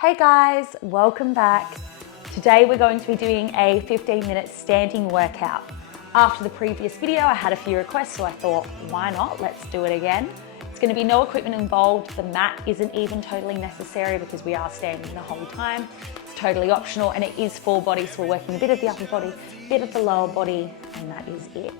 Hey guys, welcome back. Today we're going to be doing a 15-minute standing workout. After the previous video, I had a few requests, so I thought, why not? Let's do it again. It's going to be no equipment involved. The mat isn't even totally necessary because we are standing the whole time. It's totally optional and it is full body, so we're working a bit of the upper body, a bit of the lower body, and that is it.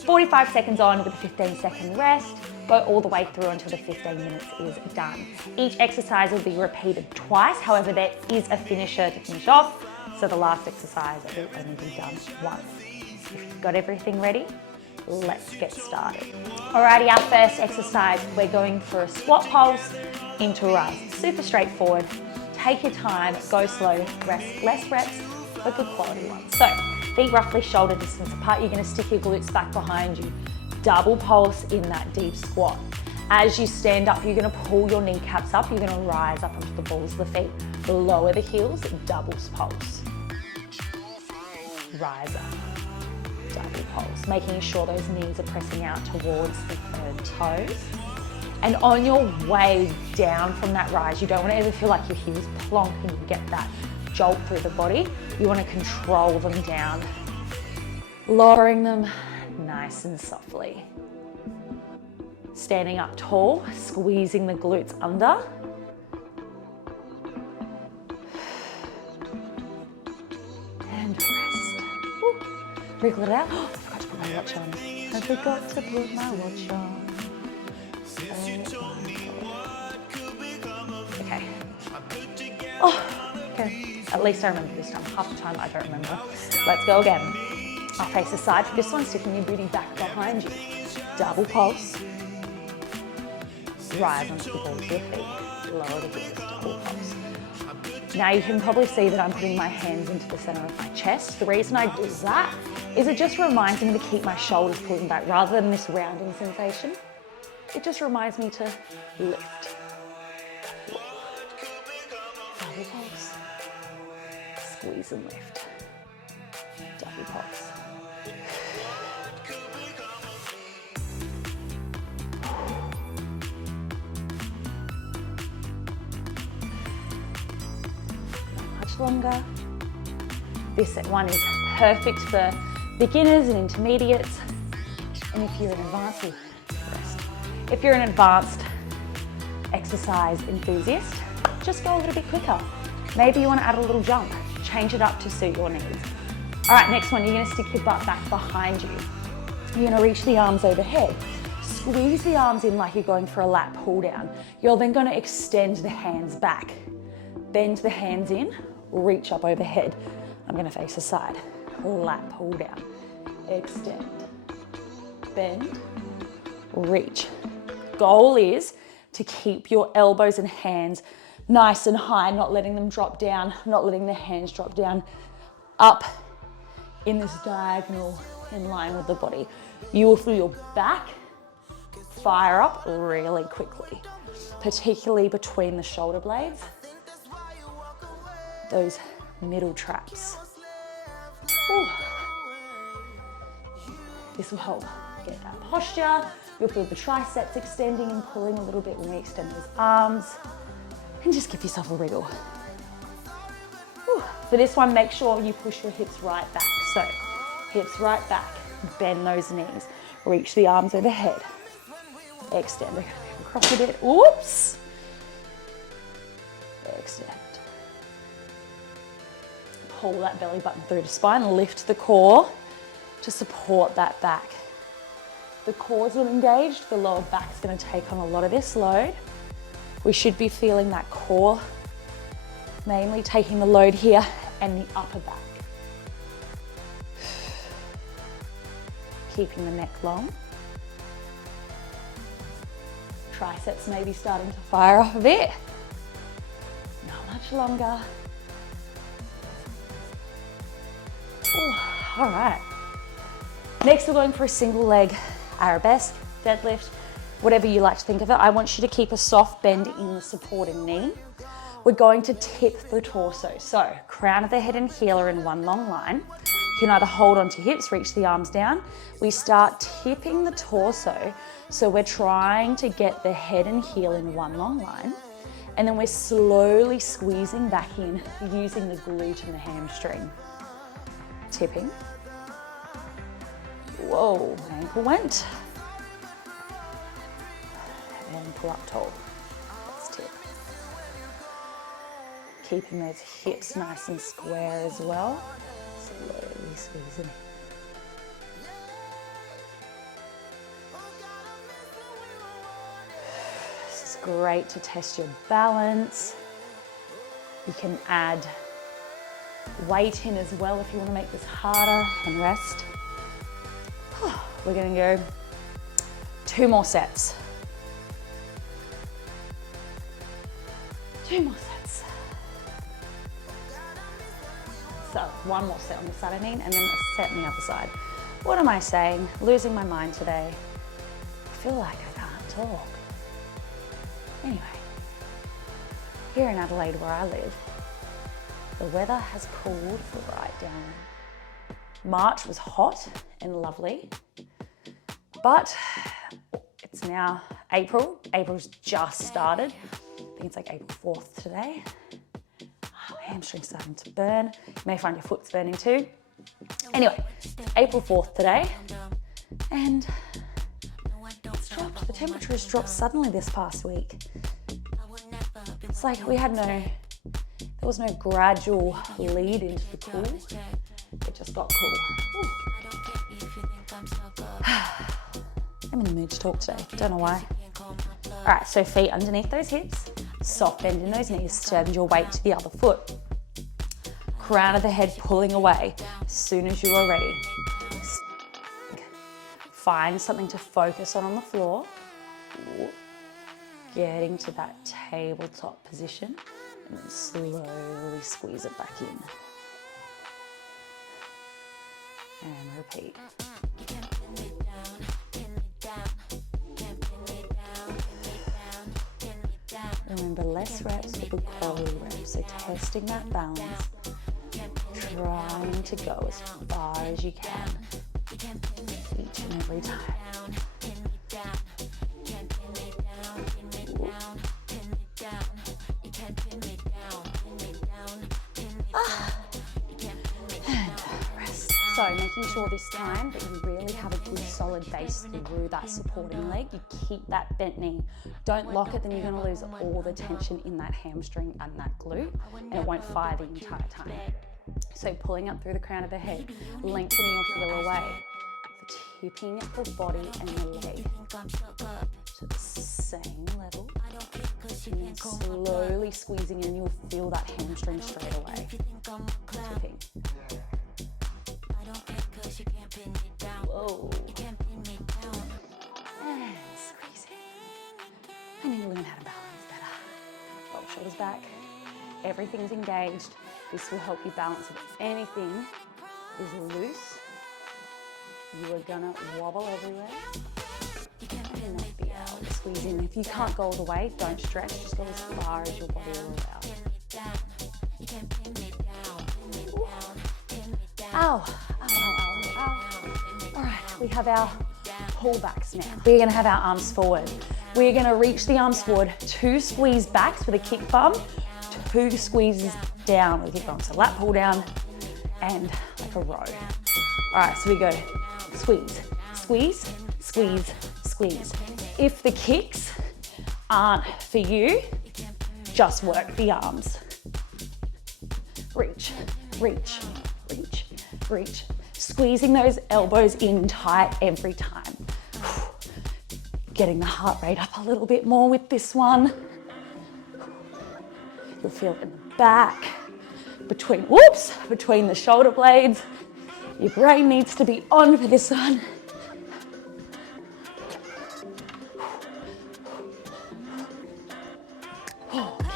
45 seconds on with a 15-second rest. Go all the way through until the 15 minutes is done. Each exercise will be repeated twice, however there is a finisher to finish off, so the last exercise will only be done once. If you've got everything ready, let's get started. Alrighty, our first exercise, we're going for a squat pulse into rise. Super straightforward. Take your time, go slow, rest less reps, but good quality ones. So, feet roughly shoulder distance apart, you're gonna stick your glutes back behind you. Double pulse in that deep squat. As you stand up, you're gonna pull your kneecaps up, you're gonna rise up onto the balls of the feet. Lower the heels, doubles pulse. Rise up, double pulse. Making sure those knees are pressing out towards the third toes. And on your way down from that rise, you don't wanna ever feel like your heels plonk and you get that jolt through the body. You wanna control them down, lowering them nice and softly. Standing up tall, squeezing the glutes under. And rest. Woo. Wriggle it out. Oh, I forgot to put my watch on. I forgot to put my watch on. Okay. Oh, okay. At least I remember this time. Half the time I don't remember. Let's go again. I'll face aside for this one, sticking your booty back behind you. Double pulse. Rise onto the balls of your feet. Lower the heels, double pulse. Now you can probably see that I'm putting my hands into the center of my chest. The reason I do that is it just reminds me to keep my shoulders pulled back rather than this rounding sensation. It just reminds me to lift. Double pulse. Squeeze and lift. Double pulse. Longer. This one is perfect for beginners and intermediates, and if you're an advanced, rest. If you're an advanced exercise enthusiast, just go a little bit quicker. Maybe you want to add a little jump, change it up to suit your needs. All right, next one, you're going to stick your butt back behind you. You're going to reach the arms overhead. Squeeze the arms in like you're going for a lat pull down. You're then going to extend the hands back. Bend the hands in. Reach up overhead. I'm going to face the side. Lat pull down. Extend. Bend. Reach. Goal is to keep your elbows and hands nice and high, not letting them drop down, not letting the hands drop down. Up in this diagonal in line with the body. You will feel your back fire up really quickly, particularly between the shoulder blades. Those middle traps. Ooh. This will help get that posture. You'll feel the triceps extending and pulling a little bit when we extend those arms. And just give yourself a wriggle. Ooh. For this one, make sure you push your hips right back. So, hips right back, bend those knees. Reach the arms overhead. Extend, across a bit. Oops. Extend. Pull that belly button through the spine, lift the core to support that back. The core's not engaged, the lower back's going to take on a lot of this load. We should be feeling that core, mainly taking the load here and the upper back. Keeping the neck long. Triceps may be starting to fire off a bit. Not much longer. All right. Next, we're going for a single leg arabesque, deadlift, whatever you like to think of it. I want you to keep a soft bend in the supporting knee. We're going to tip the torso. So, crown of the head and heel are in one long line. You can either hold onto hips, reach the arms down. We start tipping the torso. So we're trying to get the head and heel in one long line. And then we're slowly squeezing back in using the glute and the hamstring. Tipping. Whoa, ankle went. And pull up tall. Let's tip. Keeping those hips nice and square as well. Slowly squeezing. This is great to test your balance. You can add weight in as well if you want to make this harder, and rest. We're going to go 2 more sets. 2 more sets. So 1 more set on this side, I mean, and then a set on the other side. What am I saying? Losing my mind today. I feel like I can't talk. Anyway, here in Adelaide where I live, the weather has cooled right down. March was hot and lovely, but it's now April. April's just started. I think it's like April 4th today. My hamstring's starting to burn. You may find your foot's burning too. Anyway, April 4th today, and it's dropped. The temperature has dropped suddenly this past week. It's like there was no gradual lead into the cool. It just got cool. I'm in the mood to talk today, don't know why. All right, so feet underneath those hips, soft bend in those knees, send your weight to the other foot. Crown of the head pulling away as soon as you are ready. Find something to focus on the floor. Getting to that tabletop position, and then slowly squeeze it back in. And repeat. Remember, less reps for good quality reps. So testing that balance, trying to go as far as you can each and every time. And rest. So making sure this time that you really have a good solid base through that supporting leg. You keep that bent knee. Don't lock it, then you're going to lose all the tension in that hamstring and that glute, and it won't fire the entire time. So pulling up through the crown of the head, lengthening your heel away, tipping the body and the leg to the same level, and then slowly squeezing in, you'll feel that hamstring straight away. Tipping. Whoa. And squeezing. I need to learn how to balance better. Roll shoulders back. Everything's engaged. This will help you balance. If anything is loose, you are gonna wobble everywhere. And not be able to squeeze in. If you can't go all the way, don't stretch. Just go as far as your body will allow. Ow, ow, ow, ow, ow. All right, we have our pullbacks now. We're gonna have our arms forward. We're gonna reach the arms forward, 2 squeeze backs with a kick bum, 2 squeezes down with a kick bum. So lat pull down and like a row. All right, so we go squeeze, squeeze, squeeze, squeeze. If the kicks aren't for you, just work the arms. Reach, reach, reach, reach. Squeezing those elbows in tight every time. Getting the heart rate up a little bit more with this one. You'll feel it in the back, between the shoulder blades. Your brain needs to be on for this one.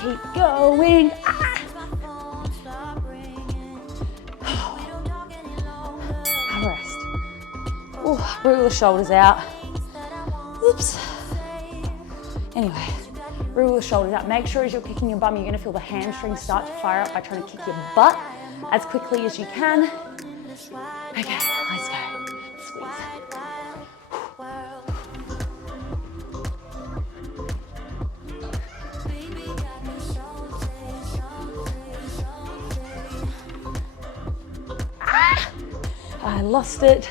Keep going. Have a rest. Roll the shoulders out. Oops. Anyway, roll the shoulders out. Make sure as you're kicking your bum, you're going to feel the hamstrings start to fire up by trying to kick your butt as quickly as you can. Okay, let's go. Squeeze. I lost it.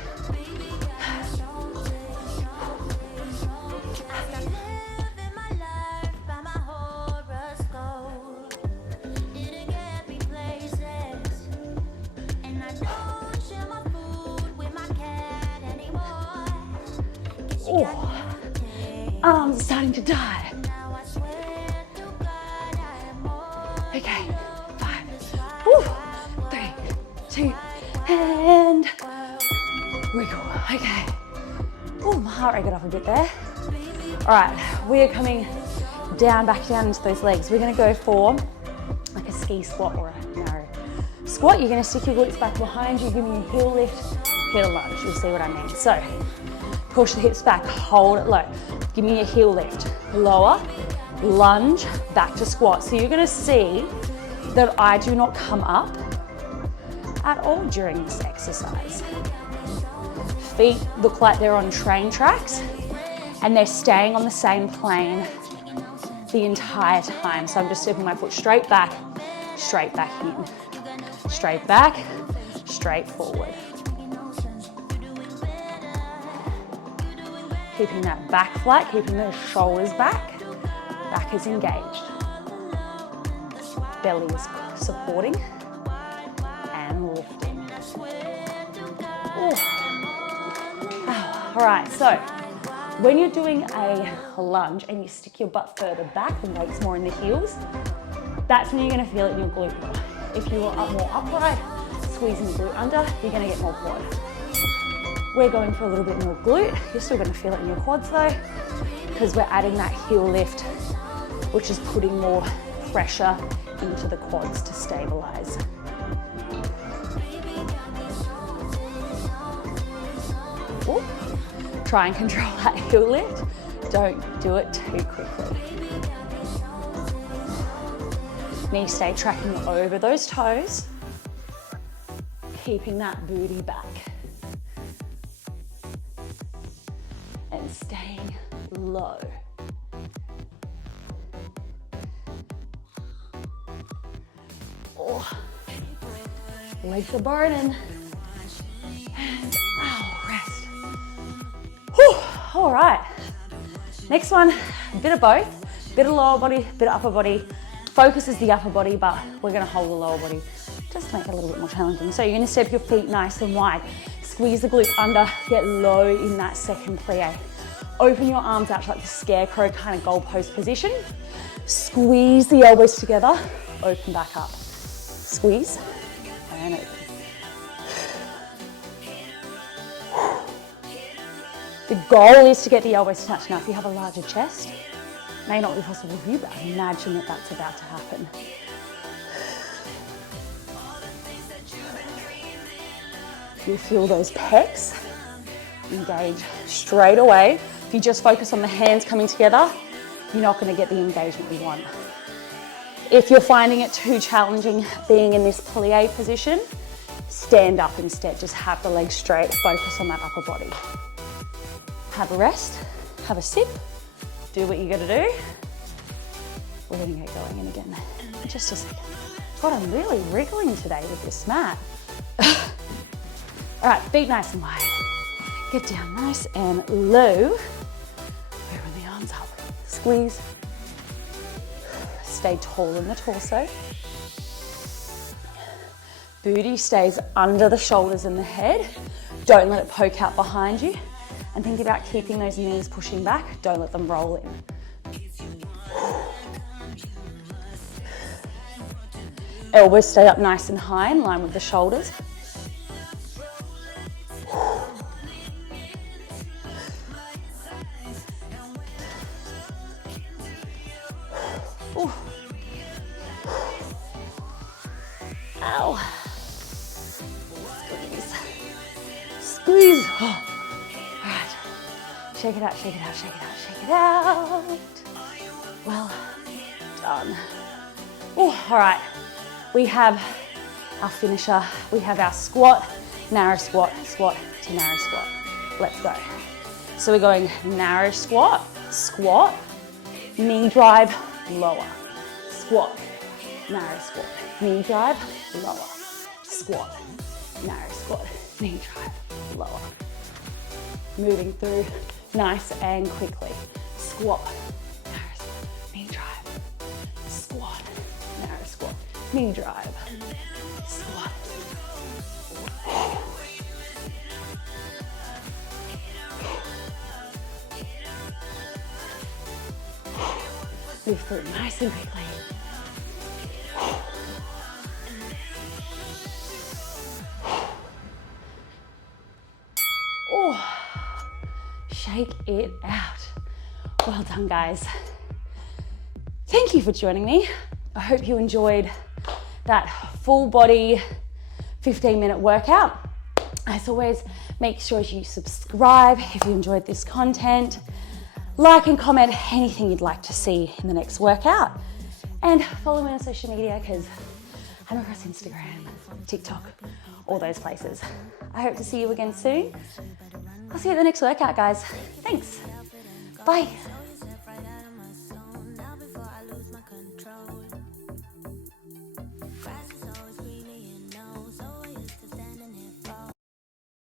Oh, arms are starting to die. Okay, 5, 3, 2, and wiggle. Okay. Oh, my heart rate got up a bit there. All right, we are coming down, back down into those legs. We're gonna go for like a ski squat or a narrow squat. You're gonna stick your glutes back behind you, give me a heel lift, hit a lunge. You'll see what I mean. So, push the hips back, hold it low. Give me a heel lift, lower, lunge, back to squat. So you're gonna see that I do not come up at all during this exercise. Feet look like they're on train tracks and they're staying on the same plane the entire time. So I'm just stepping my foot straight back in, straight back, straight forward. Keeping that back flat, keeping the shoulders back is engaged. Belly is supporting and lifting. All right, so when you're doing a lunge and you stick your butt further back, the weight's more in the heels, that's when you're gonna feel it in your glute more. If you are more upright, squeezing the glute under, you're gonna get more quad. We're going for a little bit more glute. You're still gonna feel it in your quads though, because we're adding that heel lift, which is putting more pressure into the quads to stabilize. Ooh. Try and control that heel lift. Don't do it too quickly. Knees stay tracking over those toes, keeping that booty back. And staying low. Oh. Legs are burning. And rest. Whew. All right. Next one, a bit of both. Bit of lower body, bit of upper body. Focus is the upper body, but we're gonna hold the lower body just to make it a little bit more challenging. So you're gonna step your feet nice and wide. Squeeze the glutes under, get low in that second plie. Open your arms out to like the scarecrow kind of goalpost position. Squeeze the elbows together, open back up. Squeeze and open. The goal is to get the elbows to touch. Now, if you have a larger chest, may not be possible for you, but imagine that that's about to happen. You feel those pecs engage straight away. If you just focus on the hands coming together, you're not going to get the engagement you want. If you're finding it too challenging being in this plie position, stand up instead. Just have the legs straight, focus on that upper body. Have a rest, have a sip, do what you got to do. We're going to get going in again in just a second. God, I'm really wriggling today with this mat. All right, feet nice and wide. Get down nice and low. Open the arms up. Squeeze. Stay tall in the torso. Booty stays under the shoulders and the head. Don't let it poke out behind you. And think about keeping those knees pushing back. Don't let them roll in. Elbows stay up nice and high in line with the shoulders. Ooh. Ow. Squeeze. Squeeze. Oh. All right. Shake it out, shake it out, shake it out, shake it out. Well done. Ooh, all right. We have our finisher. We have our squat, narrow squat, squat to narrow squat. Let's go. So we're going narrow squat, squat, knee drive, lower, squat, narrow squat, knee drive, lower, squat, narrow squat, knee drive, lower. Moving through nice and quickly. Squat, narrow squat, knee drive, squat, narrow squat, knee drive, squat. Move through nice and quickly. Oh, shake it out. Well done, guys. Thank you for joining me. I hope you enjoyed that full body 15-minute workout. As always, make sure you subscribe if you enjoyed this content. Like and comment anything you'd like to see in the next workout. And follow me on social media because I'm across Instagram, TikTok, all those places. I hope to see you again soon. I'll see you at the next workout, guys. Thanks. Bye.